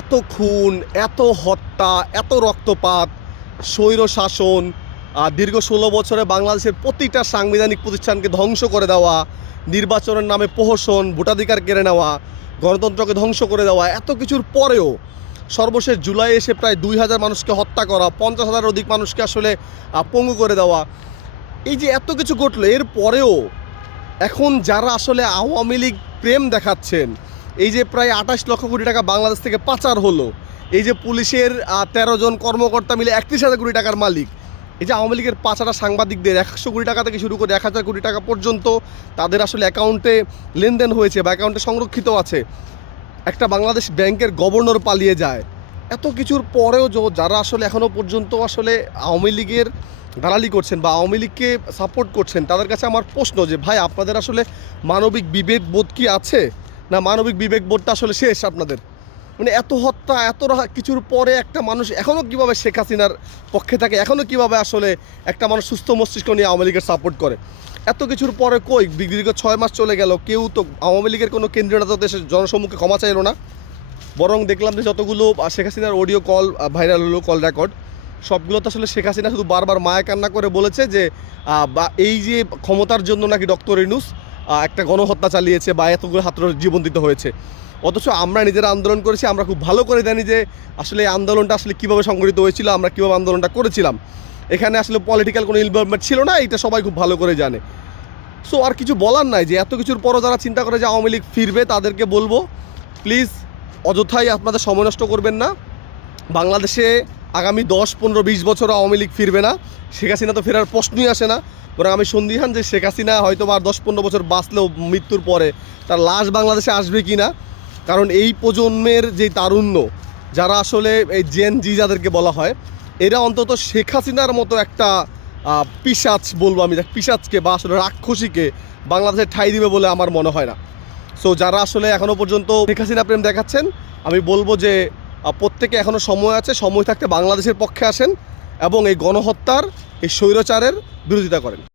এত খুন, এত হত্যা, এত রক্তপাত, স্বৈর শাসন, দীর্ঘ ১৬ বছরে বাংলাদেশের প্রতিটা সাংবিধানিক প্রতিষ্ঠানকে ধ্বংস করে দেওয়া, নির্বাচনের নামে প্রহসন, ভোটাধিকার কেড়ে নেওয়া, গণতন্ত্রকে ধ্বংস করে দেওয়া, এত কিছুর পরেও সর্বশেষ জুলাই এসে প্রায় ২,০০০ মানুষকে হত্যা করা, ৫০,০০০ অধিক মানুষকে আসলে পঙ্গু করে দেওয়া, এই যে এত কিছু ঘটলো এর পরেও এখন যারা আসলে আওয়ামী লীগ প্রেম দেখাচ্ছেন, এই যে প্রায় ২৮ লক্ষ কোটি টাকা বাংলাদেশ থেকে পাচার হলো, এই যে পুলিশের ১৩ জন কর্মকর্তা মিলে ৩১,০০০ কোটি টাকার মালিক, এই যে আওয়ামী লীগের পাচারা সাংবাদিকদের ১০০ কোটি টাকা থেকে শুরু করে ১,০০০ কোটি টাকা পর্যন্ত তাদের আসলে অ্যাকাউন্টে লেনদেন হয়েছে বা অ্যাকাউন্টে সংরক্ষিত আছে, একটা বাংলাদেশ ব্যাংকের গভর্নর পালিয়ে যায়, এত কিছুর পরেও যারা আসলে এখনও পর্যন্ত আসলে আওয়ামী লীগের দালালি করছেন বা আওয়ামী লীগকে সাপোর্ট করছেন, তাদের কাছে আমার প্রশ্ন যে ভাই, আপনাদের আসলে মানবিক বিবেকবোধ কি আছে, না মানবিক বিবেকবোধটা আসলে শেষ আপনাদের? মানে এত হত্যা, এত কিছুর পরে একটা মানুষ এখনও কীভাবে শেখ হাসিনার পক্ষে থাকে, এখনও কীভাবে আসলে একটা মানুষ সুস্থ মস্তিষ্ক নিয়ে আওয়ামী লীগের সাপোর্ট করে? এত কিছুর পরে কই, দীর্ঘ ৬ মাস চলে গেল, কেউ তো আওয়ামী লীগের কোনো কেন্দ্রীয় নেতা দেশের জনসম্মুখে ক্ষমা চাইল না। বরং দেখলাম যে যতগুলো শেখ হাসিনার অডিও কল ভাইরাল হলো, কল রেকর্ড, সবগুলো তো আসলে শেখ হাসিনা শুধু বারবার মায়া কান্না করে বলেছে যে এই যে ক্ষমতার জন্য নাকি ডক্টর ইউনূস একটা গণহত্যা চালিয়েছে বা এতগুলো ছাত্রের জীবন দিতে হয়েছে। অথচ আমরা নিজেরা আন্দোলন করেছি, আমরা খুব ভালো করে জানি যে আসলে এই আন্দোলনটা আসলে কীভাবে সংগঠিত হয়েছিল, আমরা কীভাবে আন্দোলনটা করেছিলাম। এখানে আসলে পলিটিক্যাল কোনো ইনভলভমেন্ট ছিল না, এটা সবাই খুব ভালো করে জানে। সো আর কিছু বলার নাই, যে এত কিছুর পরও যারা চিন্তা করে যে আওয়ামী লীগ ফিরবে, তাদেরকে বলবো প্লিজ অযথাই আপনাদের সময় নষ্ট করবেন না। বাংলাদেশে আগামী ১০, ১৫, ২০ বছর আওয়ামী লীগ ফিরবে না। শেখ হাসিনা তো ফেরার প্রশ্নই আসে না। বরং আমি সন্দিহান যে শেখ হাসিনা হয়তো আর ১০, ১৫ বছর বাঁচলেও মৃত্যুর পরে তার লাশ বাংলাদেশে আসবে কি না। কারণ এই প্রজন্মের যে তারুণ্য, যারা আসলে এই জেন জি যাদেরকে বলা হয়, এরা অন্তত শেখ হাসিনার মতো একটা পিশাচ বলবো আমি, পিশাচকে বা আসলে রাক্ষসীকে বাংলাদেশে ঠাঁই দিবে বলে আমার মনে হয় না। সো যারা আসলে এখনও পর্যন্ত শেখ হাসিনা প্রেম দেখাচ্ছেন, আমি বলবো যে প্রত্যেকে এখনও সময় আছে, সময় থাকতে বাংলাদেশের পক্ষে আসেন এবং এই গণহত্যার, এই স্বৈরাচারের বিরোধিতা করেন।